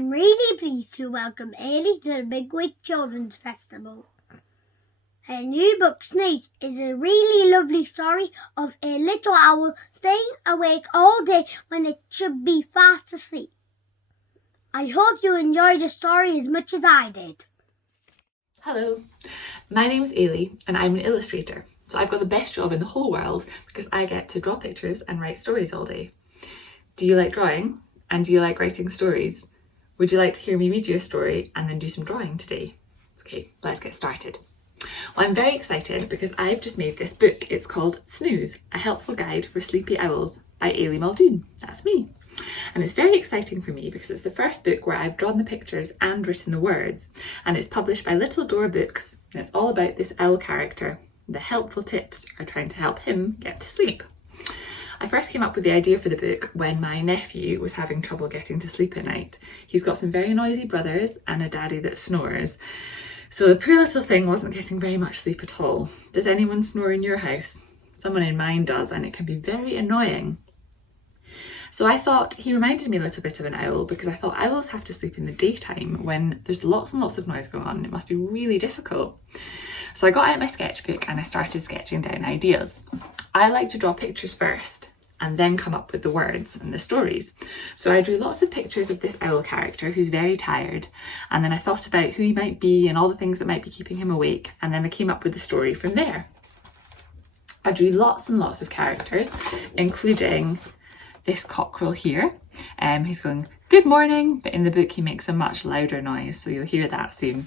I'm really pleased to welcome Eilidh to the Big Week Children's Festival. Her new book, Snooze, is a really lovely story of a little owl staying awake all day when it should be fast asleep. I hope you enjoy the story as much as I did. Hello, my name's Eilidh and I'm an illustrator. So I've got the best job in the whole world because I get to draw pictures and write stories all day. Do you like drawing? And do you like writing stories? Would you like to hear me read you a story and then do some drawing today? Okay, let's get started. Well, I'm very excited because I've just made this book. It's called Snooze, A Helpful Guide for Sleepy Owls by Eilidh Muldoon. That's me. And it's very exciting for me because it's the first book where I've drawn the pictures and written the words. And it's published by Little Door Books. And it's all about this owl character. The helpful tips are trying to help him get to sleep. I first came up with the idea for the book when my nephew was having trouble getting to sleep at night. He's got some very noisy brothers and a daddy that snores. So the poor little thing wasn't getting very much sleep at all. Does anyone snore in your house? Someone in mine does, and it can be very annoying. So I thought he reminded me a little bit of an owl because I thought owls have to sleep in the daytime when there's lots and lots of noise going on and it must be really difficult. So I got out my sketchbook and I started sketching down ideas. I like to draw pictures first and then come up with the words and the stories. So I drew lots of pictures of this owl character who's very tired, and then I thought about who he might be and all the things that might be keeping him awake, and then I came up with the story from there. I drew lots and lots of characters, including this cockerel here. He's going, "Good morning," but in the book he makes a much louder noise, so you'll hear that soon.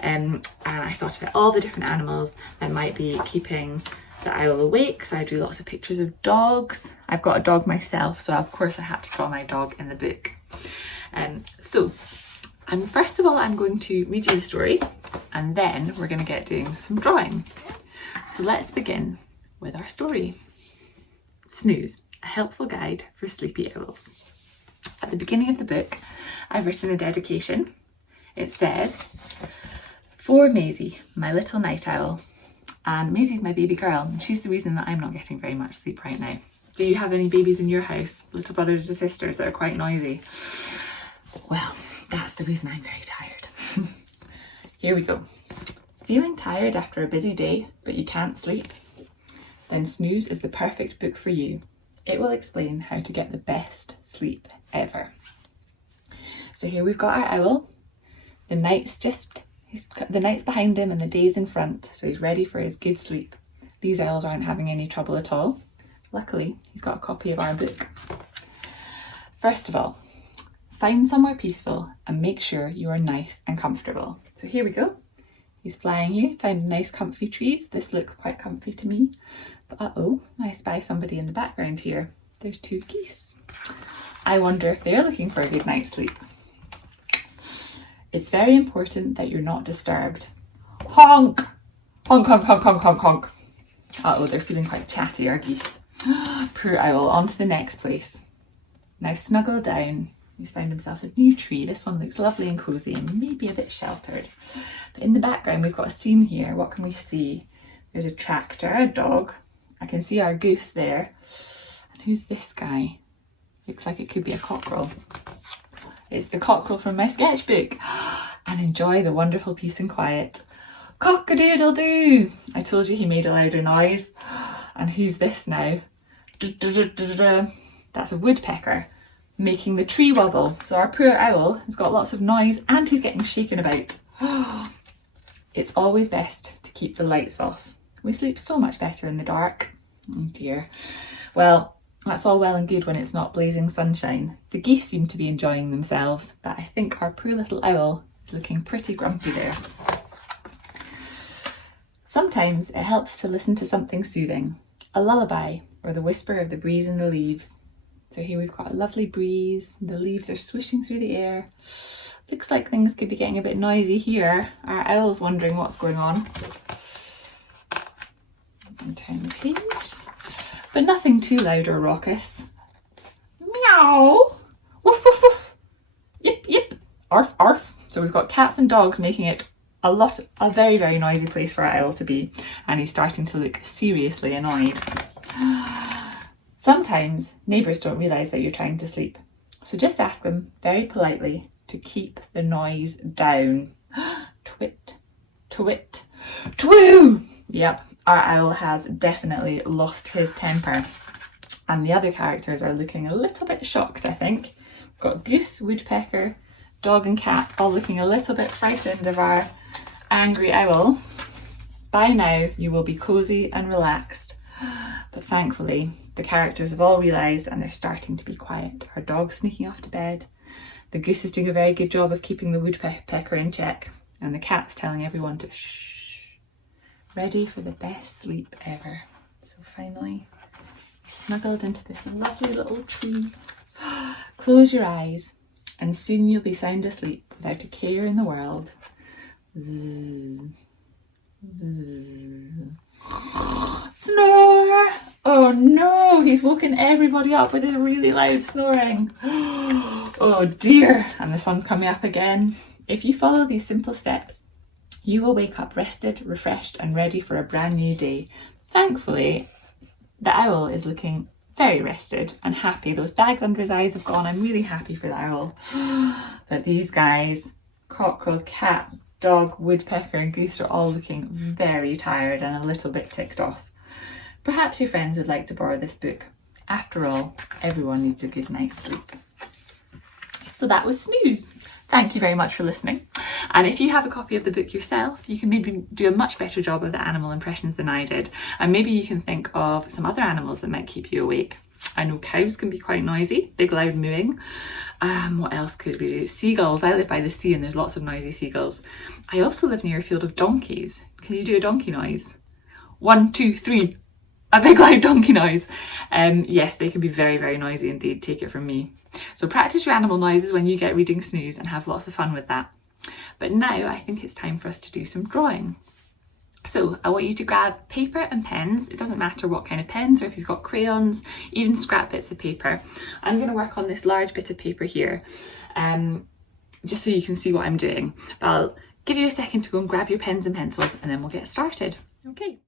And I thought about all the different animals that might be keeping the owl awake, so I drew lots of pictures of dogs. I've got a dog myself, so of course I had to draw my dog in the book. First of all I'm going to read you the story, and then we're going to get doing some drawing. So let's begin with our story. Snooze, a helpful guide for sleepy owls. At the beginning of the book, I've written a dedication. It says, "For Maisie, my little night owl." And Maisie's my baby girl, and she's the reason that I'm not getting very much sleep right now. Do you have any babies in your house, little brothers or sisters that are quite noisy? Well, that's the reason I'm very tired. Here we go. Feeling tired after a busy day, but you can't sleep? Then Snooze is the perfect book for you. It will explain how to get the best sleep ever. So here we've got our owl. The night's behind him and the day's in front, so he's ready for his good sleep. These owls aren't having any trouble at all. Luckily, he's got a copy of our book. First of all, find somewhere peaceful and make sure you are nice and comfortable. So here we go. He's flying you, found nice comfy trees. This looks quite comfy to me. But uh-oh, I spy somebody in the background here. There's two geese. I wonder if they're looking for a good night's sleep. It's very important that you're not disturbed. Honk! Honk, honk, honk, honk, honk, honk. Uh-oh, they're feeling quite chatty, our geese. Poor owl, on to the next place. Now snuggle down. He's found himself a new tree. This one looks lovely and cosy and maybe a bit sheltered. But in the background, we've got a scene here. What can we see? There's a tractor, a dog. I can see our goose there. And who's this guy? Looks like it could be a cockerel. It's the cockerel from my sketchbook. And enjoy the wonderful peace and quiet. Cock-a-doodle-doo! I told you he made a louder noise. And who's this now? That's a woodpecker making the tree wobble. So our poor owl has got lots of noise and he's getting shaken about. It's always best to keep the lights off. We sleep so much better in the dark. Oh dear. Well, that's all well and good when it's not blazing sunshine. The geese seem to be enjoying themselves, but I think our poor little owl is looking pretty grumpy there. Sometimes it helps to listen to something soothing, a lullaby or the whisper of the breeze in the leaves. So here we've got a lovely breeze, the leaves are swishing through the air. Looks like things could be getting a bit noisy here. Our owl's wondering what's going on. And turn the page. But nothing too loud or raucous. Meow! Woof woof woof! Yip yip! Arf arf! So we've got cats and dogs making it a very, very noisy place for our owl to be. And he's starting to look seriously annoyed. Sometimes neighbours don't realise that you're trying to sleep. So just ask them very politely to keep the noise down. Twit, twit, twoo! Yep, our owl has definitely lost his temper. And the other characters are looking a little bit shocked, I think. We've got Goose, Woodpecker, Dog and Cat all looking a little bit frightened of our angry owl. By now, you will be cosy and relaxed. But thankfully, the characters have all realised and they're starting to be quiet. Our dog's sneaking off to bed. The goose is doing a very good job of keeping the woodpecker in check. And the cat's telling everyone to shh. Ready for the best sleep ever. So finally, he's snuggled into this lovely little tree. Close your eyes and soon you'll be sound asleep without a care in the world. Zzz. Zzz. Snore! Oh no, he's woken everybody up with his really loud snoring. Oh dear, and the sun's coming up again. If you follow these simple steps, you will wake up rested, refreshed and ready for a brand new day. Thankfully, the owl is looking very rested and happy. Those bags under his eyes have gone. I'm really happy for the owl. But these guys, Cockerel, Cat, Dog, Woodpecker and Goose are all looking very tired and a little bit ticked off. Perhaps your friends would like to borrow this book. After all, everyone needs a good night's sleep. So that was Snooze. Thank you very much for listening. And if you have a copy of the book yourself, you can maybe do a much better job of the animal impressions than I did. And maybe you can think of some other animals that might keep you awake. I know cows can be quite noisy, big loud mooing. What else could we do? Seagulls. I live by the sea and there's lots of noisy seagulls. I also live near a field of donkeys. Can you do a donkey noise? 1, 2, 3. A big loud donkey noise. Yes, they can be very, very noisy indeed. Take it from me. So practice your animal noises when you get reading Snooze and have lots of fun with that. But now I think it's time for us to do some drawing. So I want you to grab paper and pens. It doesn't matter what kind of pens or if you've got crayons, even scrap bits of paper. I'm going to work on this large bit of paper here, just so you can see what I'm doing. But I'll give you a second to go and grab your pens and pencils and then we'll get started. Okay.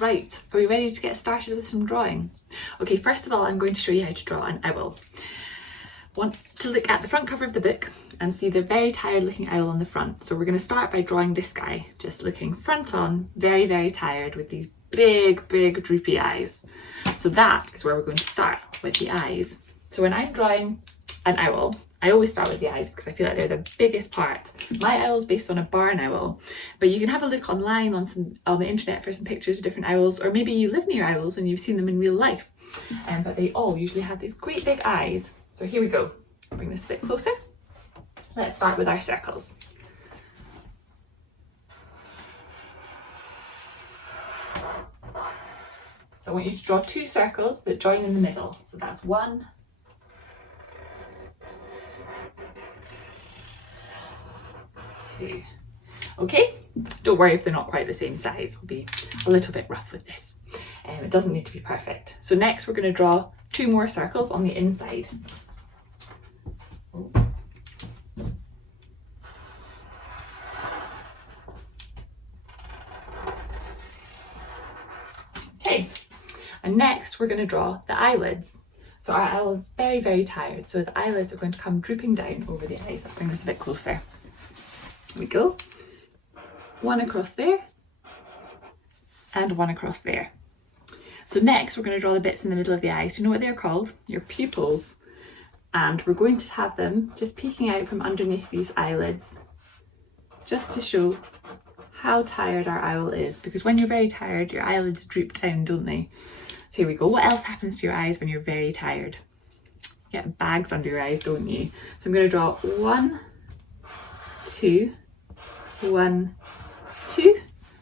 Right, are we ready to get started with some drawing? Okay, first of all, I'm going to show you how to draw an owl. Want to look at the front cover of the book and see the very tired looking owl on the front. So we're going to start by drawing this guy, just looking front on, very, very tired with these big, big droopy eyes. So that is where we're going to start, with the eyes. So when I'm drawing an owl, I always start with the eyes because I feel like they're the biggest part. My owl's based on a barn owl, but you can have a look online on the internet for some pictures of different owls, or maybe you live near owls and you've seen them in real life. But they all usually have these great big eyes. So here we go. Bring this a bit closer. Let's start with our circles. So I want you to draw 2 circles that join in the middle. So that's 1, 2. Okay, don't worry if they're not quite the same size. We'll be a little bit rough with this. It doesn't need to be perfect. So next we're going to draw 2 more circles on the inside. Okay, and next we're going to draw the eyelids. So our owl is very, very tired, so the eyelids are going to come drooping down over the eyes. I'll bring this a bit closer. Here we go. 1 across there and 1 across there. So next we're going to draw the bits in the middle of the eyes. Do you know what they're called? Your pupils. And we're going to have them just peeking out from underneath these eyelids, just to show how tired our owl is, because when you're very tired your eyelids droop down, don't they? So here we go. What else happens to your eyes when you're very tired? You get bags under your eyes, don't you? So I'm going to draw 1, 2, 1, 2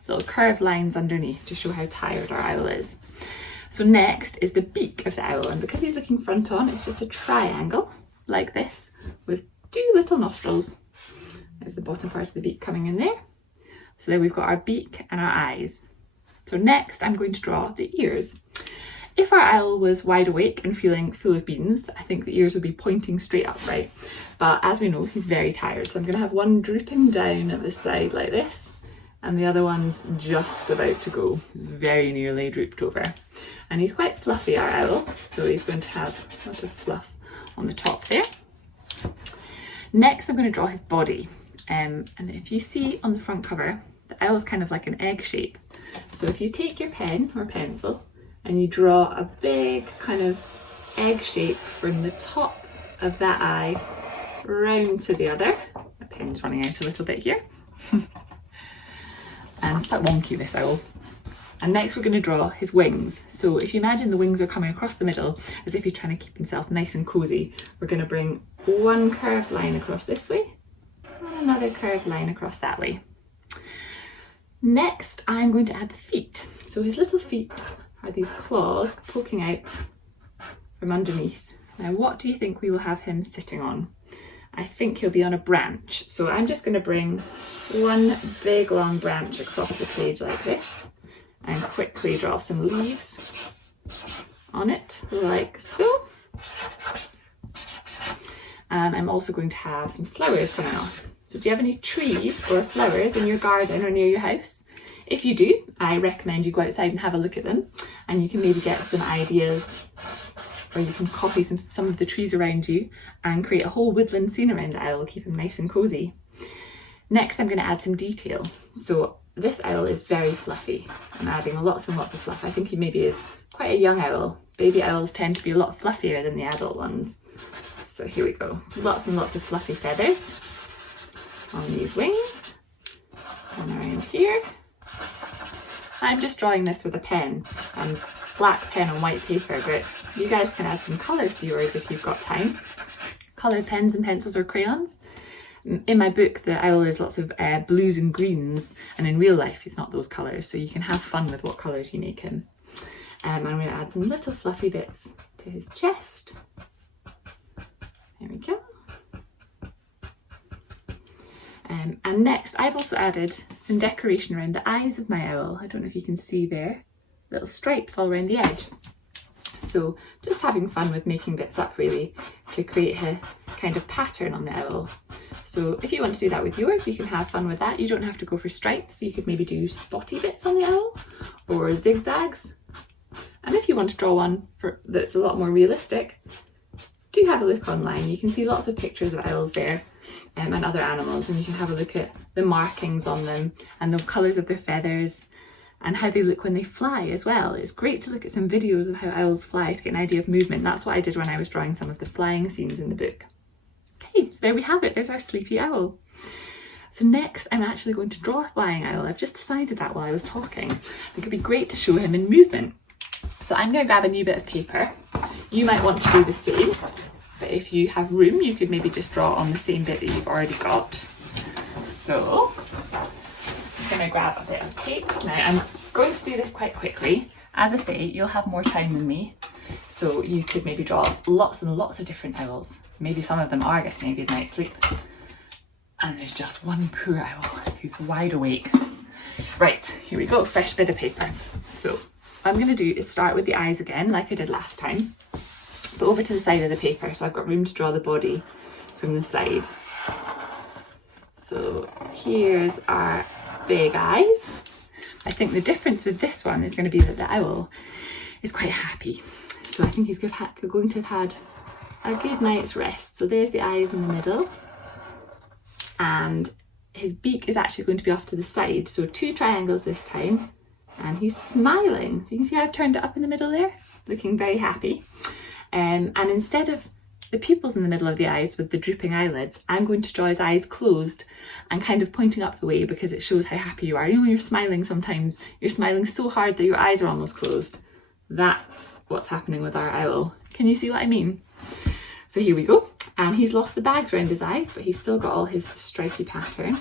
little curved lines underneath to show how tired our owl is. So next is the beak of the owl, and because he's looking front on, it's just a triangle. like this with 2 little nostrils. There's the bottom part of the beak coming in there. So there we've got our beak and our eyes. So next I'm going to draw the ears. If our owl was wide awake and feeling full of beans, I think the ears would be pointing straight upright. But as we know, he's very tired. So I'm going to have one drooping down at the side like this, and the other one's just about to go. He's very nearly drooped over. And he's quite fluffy, our owl, so he's going to have a lot of fluff on the top there. Next I'm going to draw his body. And if you see on the front cover, the owl's kind of like an egg shape. So if you take your pen or pencil and you draw a big kind of egg shape from the top of that eye round to the other. My pen's running out a little bit here. And it's quite wonky, this owl. And next we're going to draw his wings. So if you imagine the wings are coming across the middle as if he's trying to keep himself nice and cozy, we're going to bring one curved line across this way and another curved line across that way. Next I'm going to add the feet. So his little feet are these claws poking out from underneath. Now what do you think we will have him sitting on? I think he'll be on a branch. So I'm just going to bring one big long branch across the page like this and quickly draw some leaves on it like so. And I'm also going to have some flowers coming off. So do you have any trees or flowers in your garden or near your house? If you do, I recommend you go outside and have a look at them, and you can maybe get some ideas, or you can copy some of the trees around you and create a whole woodland scene around the owl, keep him nice and cozy. Next I'm going to add some detail. So this owl is very fluffy. I'm adding lots and lots of fluff. I think he maybe is quite a young owl. Baby owls tend to be a lot fluffier than the adult ones. So here we go. Lots and lots of fluffy feathers on these wings and around here. I'm just drawing this with a pen and black pen on white paper, but you guys can add some colour to yours if you've got time. Coloured pens and pencils or crayons. In my book the owl is lots of blues and greens, and in real life he's not those colours, so you can have fun with what colours you make him. I'm going to add some little fluffy bits to his chest. There we go. And next I've also added some decoration around the eyes of my owl. I don't know if you can see there, little stripes all around the edge. So just having fun with making bits up really to create a kind of pattern on the owl. So if you want to do that with yours, you can have fun with that. You don't have to go for stripes. You could maybe do spotty bits on the owl or zigzags. And if you want to draw one that's a lot more realistic, do have a look online. You can see lots of pictures of owls there and other animals, and you can have a look at the markings on them and the colours of their feathers and how they look when they fly as well. It's great to look at some videos of how owls fly to get an idea of movement. That's what I did when I was drawing some of the flying scenes in the book. Okay, so there we have it. There's our sleepy owl. So next I'm actually going to draw a flying owl. I've just decided that while I was talking. It could be great to show him in movement. So I'm going to grab a new bit of paper. You might want to do the same, but if you have room you could maybe just draw on the same bit that you've already got. So I'm going to grab a bit of tape. Now I'm going to do this quite quickly. As I say, you'll have more time than me, so you could maybe draw lots and lots of different owls. Maybe some of them are getting a good night's sleep. And there's just one poor owl who's wide awake. Right, here we go, fresh bit of paper. So what I'm going to do is start with the eyes again, like I did last time, but over to the side of the paper, so I've got room to draw the body from the side. So here's our big eyes. I think the difference with this one is going to be that the owl is quite happy. So I think he's going to have had a good night's rest. So there's the eyes in the middle, and his beak is actually going to be off to the side. So 2 triangles this time, and he's smiling. So you can see I've turned it up in the middle there, looking very happy. And instead of the pupils in the middle of the eyes with the drooping eyelids, I'm going to draw his eyes closed and kind of pointing up the way, because it shows how happy you are. You know when you're smiling sometimes, you're smiling so hard that your eyes are almost closed. That's what's happening with our owl. Can you see what I mean? So here we go. And he's lost the bags around his eyes, but he's still got all his stripy pattern.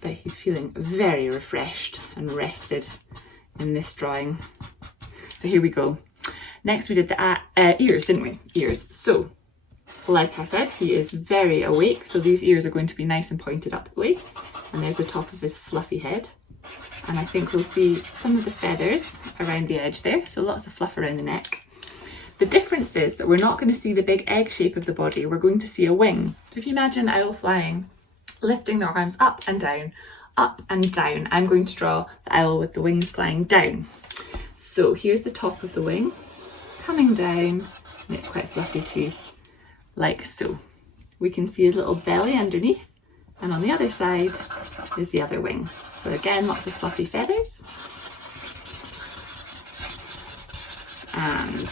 But he's feeling very refreshed and rested in this drawing. So here we go. Next we did the ears, didn't we? Ears. So like I said, he is very awake, so these ears are going to be nice and pointed up the way. And there's the top of his fluffy head. And I think we'll see some of the feathers around the edge there, so lots of fluff around the neck. The difference is that we're not going to see the big egg shape of the body, we're going to see a wing. So if you imagine an owl flying, lifting their arms up and down, I'm going to draw the owl with the wings flying down. So here's the top of the wing, coming down, and it's quite fluffy too, like so. We can see his little belly underneath, and on the other side is the other wing. So again, lots of fluffy feathers. And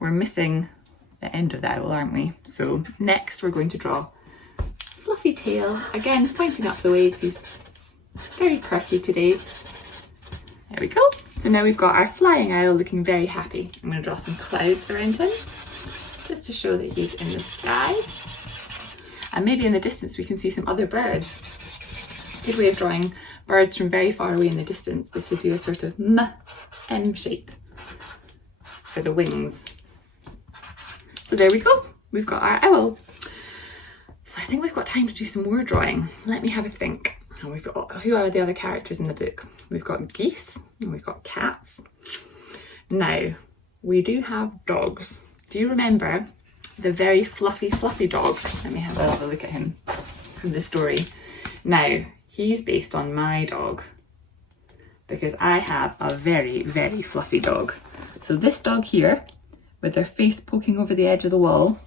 we're missing the end of the owl, aren't we? So next we're going to draw fluffy tail, again pointing up the way. He's very quirky today. There we go. So now we've got our flying owl looking very happy. I'm going to draw some clouds around him just to show that he's in the sky. And maybe in the distance we can see some other birds. A good way of drawing birds from very far away in the distance is to do a sort of M shape for the wings. So there we go, we've got our owl. So I think we've got time to do some more drawing. Let me have a think. And we've got, who are the other characters in the book? We've got geese and we've got cats. Now, we do have dogs. Do you remember the very fluffy dog? Let me have a look at him from the story. Now, he's based on my dog because I have a very, very fluffy dog. So this dog here, with their face poking over the edge of the wall,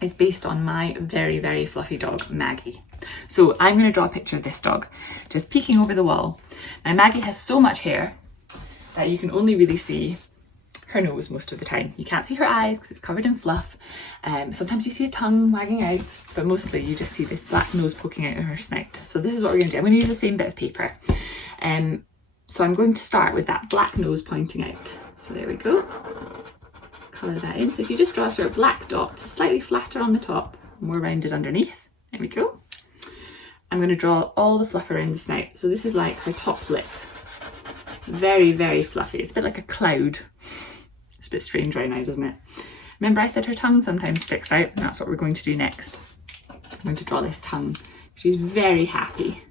is based on my very, very fluffy dog, Maggie. So I'm going to draw a picture of this dog, just peeking over the wall. Now Maggie has so much hair that you can only really see her nose most of the time. You can't see her eyes because it's covered in fluff. Sometimes you see a tongue wagging out, but mostly you just see this black nose poking out of her snout. So this is what we're going to do. I'm going to use the same bit of paper. So I'm going to start with that black nose pointing out. So there we go. Colour that in. So if you just draw a sort of black dot, slightly flatter on the top, more rounded underneath. There we go. I'm going to draw all the fluff around the snout. So this is like her top lip. Very, very fluffy. It's a bit like a cloud. It's a bit strange right now, doesn't it? Remember I said her tongue sometimes sticks out, and that's what we're going to do next. I'm going to draw this tongue. She's very happy.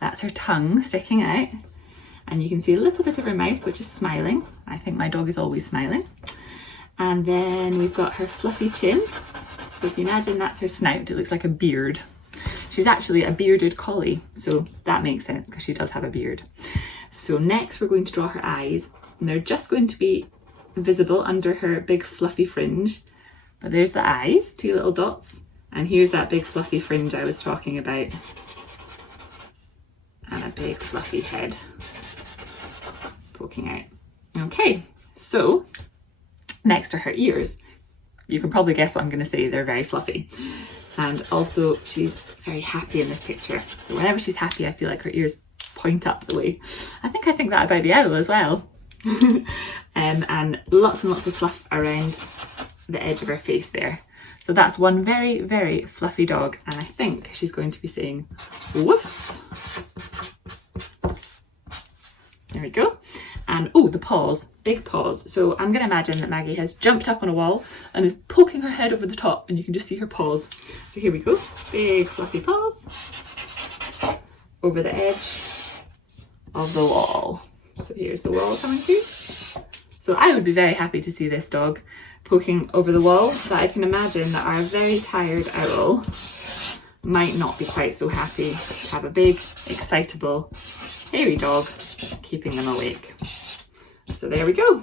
That's her tongue sticking out. And you can see a little bit of her mouth, which is smiling. I think my dog is always smiling. And then we've got her fluffy chin. So if you imagine that's her snout, it looks like a beard. She's actually a bearded collie, so that makes sense because she does have a beard. So next we're going to draw her eyes, and they're just going to be visible under her big fluffy fringe. But there's the eyes, two little dots, and here's that big fluffy fringe I was talking about. And a big fluffy head poking out. Okay, so next are her ears. You can probably guess what I'm going to say, they're very fluffy. And also she's very happy in this picture. So whenever she's happy, I feel like her ears point up the way. I think that about the owl as well. And lots of fluff around the edge of her face there. So that's one very, very fluffy dog. And I think she's going to be saying woof. There we go. And oh, the paws, big paws. So I'm going to imagine that Maggie has jumped up on a wall and is poking her head over the top, and you can just see her paws. So here we go, big fluffy paws over the edge of the wall. So here's the wall coming through. So I would be very happy to see this dog poking over the wall, but I can imagine that our very tired owl might not be quite so happy to have a big, excitable, hairy dog keeping them awake. So there we go.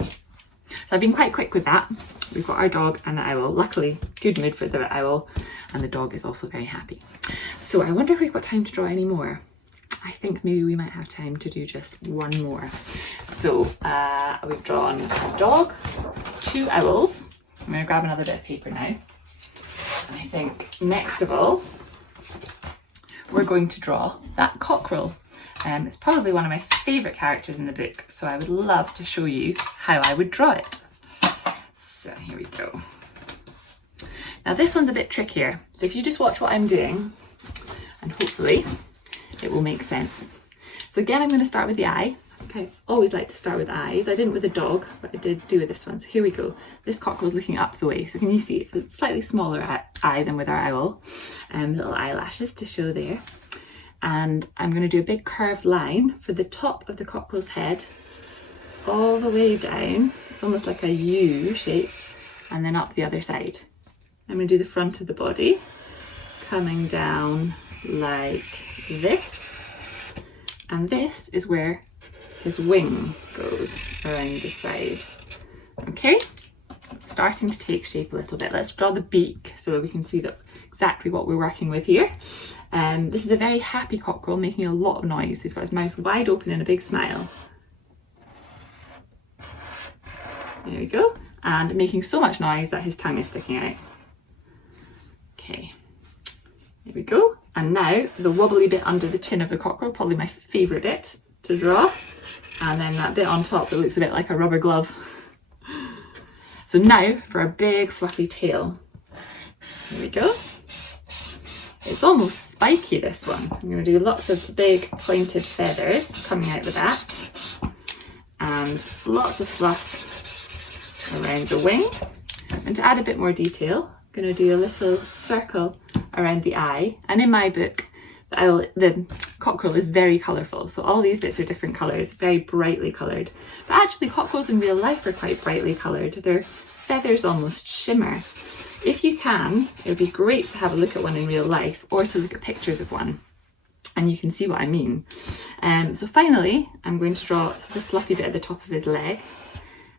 So I've been quite quick with that. We've got our dog and the owl. Luckily, good mood for the owl, and the dog is also very happy. So I wonder if we've got time to draw any more. I think maybe we might have time to do just one more. So we've drawn a dog, two owls. I'm going to grab another bit of paper now. And I think next of all, we're going to draw that cockerel. It's probably one of my favourite characters in the book, so I would love to show you how I would draw it. So here we go. Now this one's a bit trickier, so if you just watch what I'm doing, and hopefully it will make sense. So again, I'm going to start with the eye, think I always like to start with eyes. I didn't with the dog, but I did do with this one. So here we go. This cockerel's looking up the way. So can you see it's a slightly smaller eye than with our owl. Little eyelashes to show there. And I'm going to do a big curved line for the top of the cockerel's head all the way down. It's almost like a U shape, and then up the other side. I'm going to do the front of the body, coming down like this. And this is where his wing goes around the side. Okay, it's starting to take shape a little bit. Let's draw the beak so we can see that exactly what we're working with here. This is a very happy cockerel making a lot of noise. He's got his mouth wide open and a big smile. There we go. And making so much noise that his tongue is sticking out. Okay, there we go. And now the wobbly bit under the chin of the cockerel, probably my favourite bit to draw. And then that bit on top that looks a bit like a rubber glove. So now for a big fluffy tail. There we go. It's almost spiky, this one. I'm going to do lots of big pointed feathers coming out the back. And lots of fluff around the wing. And to add a bit more detail, I'm going to do a little circle around the eye. And in my book, the cockerel is very colourful. So all these bits are different colours, very brightly coloured. But actually cockerels in real life are quite brightly coloured. Their feathers almost shimmer. If you can, it would be great to have a look at one in real life or to look at pictures of one. And you can see what I mean. So finally, I'm going to draw the fluffy bit at the top of his leg.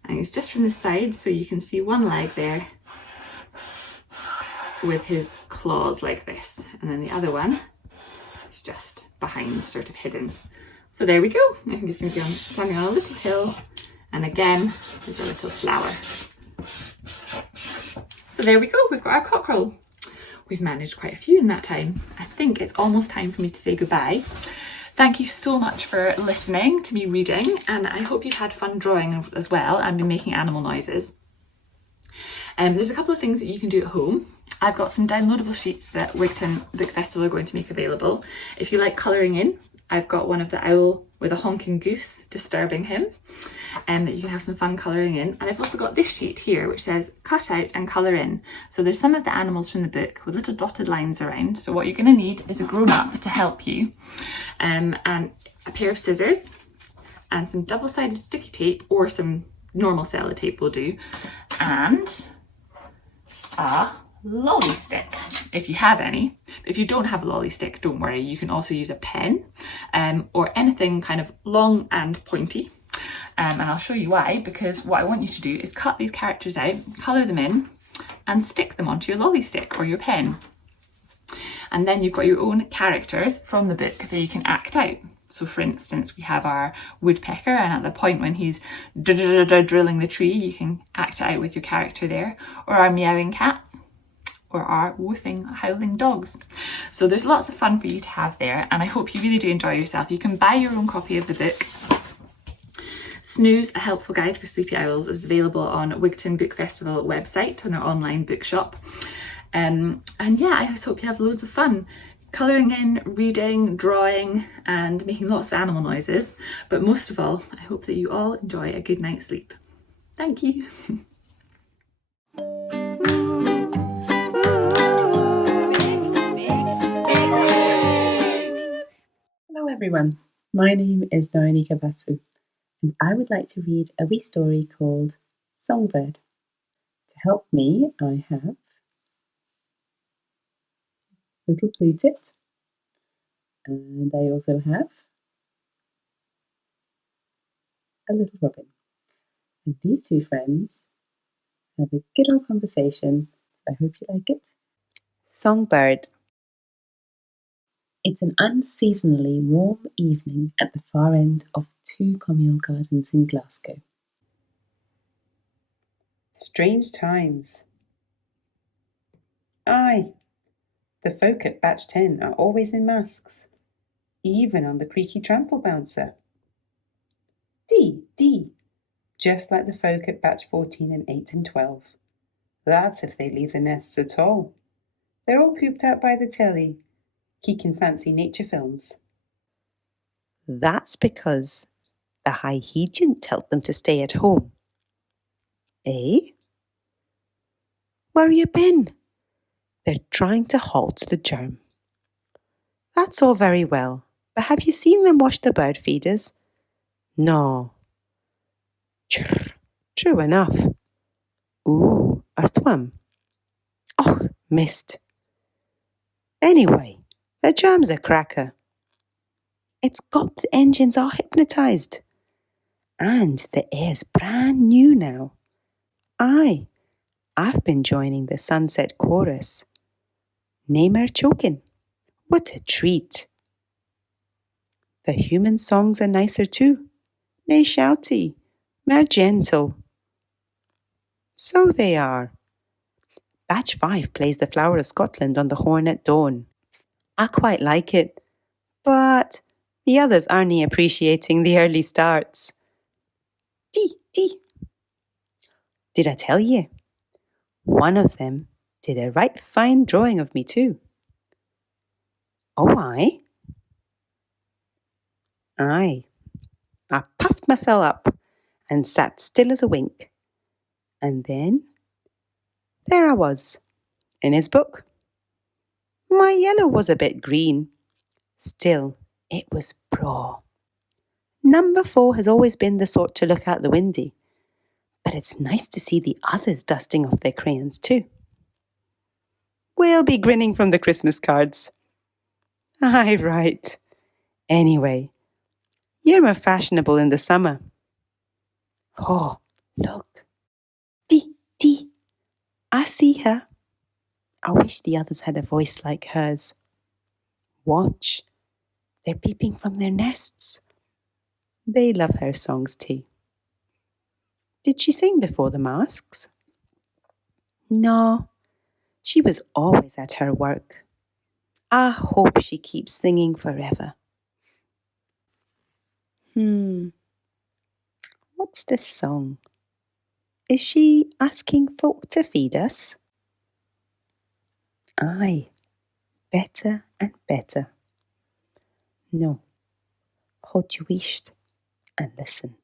And it's just from the side, so you can see one leg there with his claws like this. And then the other one is just behind, sort of hidden. So there we go. I think it's going to be standing on a little hill. And again, there's a little flower. So there we go, we've got our cockerel. We've managed quite a few in that time. I think it's almost time for me to say goodbye. Thank you so much for listening to me reading, and I hope you've had fun drawing as well and been making animal noises. There's a couple of things that you can do at home. I've got some downloadable sheets that Wigton Book Festival are going to make available. If you like colouring in, I've got one of the owl with a honking goose disturbing him, and that you can have some fun colouring in. And I've also got this sheet here which says cut out and colour in. So there's some of the animals from the book with little dotted lines around. So what you're going to need is a grown-up to help you, and a pair of scissors and some double-sided sticky tape, or some normal sellotape will do, and a lolly stick if you have any. If you don't have a lolly stick, don't worry, you can also use a pen, or anything kind of long and pointy, and I'll show you why. Because what I want you to do is cut these characters out, colour them in and stick them onto your lolly stick or your pen, and then you've got your own characters from the book that you can act out. So for instance, we have our woodpecker, and at the point when he's drilling the tree, you can act it out with your character there, or our meowing cats, or our woofing, howling dogs. So there's lots of fun for you to have there, and I hope you really do enjoy yourself. You can buy your own copy of the book. Snooze, A Helpful Guide for Sleepy Owls is available on Wigton Book Festival website on their online bookshop. And yeah, I just hope you have loads of fun colouring in, reading, drawing, and making lots of animal noises. But most of all, I hope that you all enjoy a good night's sleep. Thank you. Hello everyone, my name is Noemi Kabasu, and I would like to read a wee story called Songbird. To help me, I have little Plutit, and I also have a little robin. And these two friends have a good old conversation. I hope you like it. Songbird. It's an unseasonably warm evening at the far end of 2 communal gardens in Glasgow. Strange times. Aye, the folk at batch 10 are always in masks, even on the creaky trample bouncer. Dee, just like the folk at batch 14 and 8 and 12. That's if they leave the nests at all. They're all cooped out by the telly, keeking fancy nature films. That's because the High Hegiant told them to stay at home. Eh? Where you been? They're trying to halt the germ. That's all very well, but have you seen them wash the bird feeders? No. Churr, true enough. Ooh, earthworm. Och, missed. Anyway, the germ's a cracker. It's got the engines all hypnotised. And the air's brand new now. I've been joining the sunset chorus. Name her choking. What a treat. The human songs are nicer too. Nae shouty, more gentle. So they are. Batch 5 plays the Flower of Scotland on the horn at dawn. I quite like it, but the others aren't appreciating the early starts. Dee. Did I tell you? One of them did a right fine drawing of me too. Oh, aye? Aye. I puffed myself up and sat still as a wink. And then there I was, in his book. My yellow was a bit green. Still, it was braw. Number 4 has always been the sort to look out the windy, but it's nice to see the others dusting off their crayons too. We'll be grinning from the Christmas cards. Aye, right. Anyway, you're more fashionable in the summer. Oh, look. Dee, I see her. I wish the others had a voice like hers. Watch. They're peeping from their nests. They love her songs too. Did she sing before the masks? No, she was always at her work. I hope she keeps singing forever. What's this song? Is she asking folk to feed us? Aye, better and better. No, hold your wished and listen.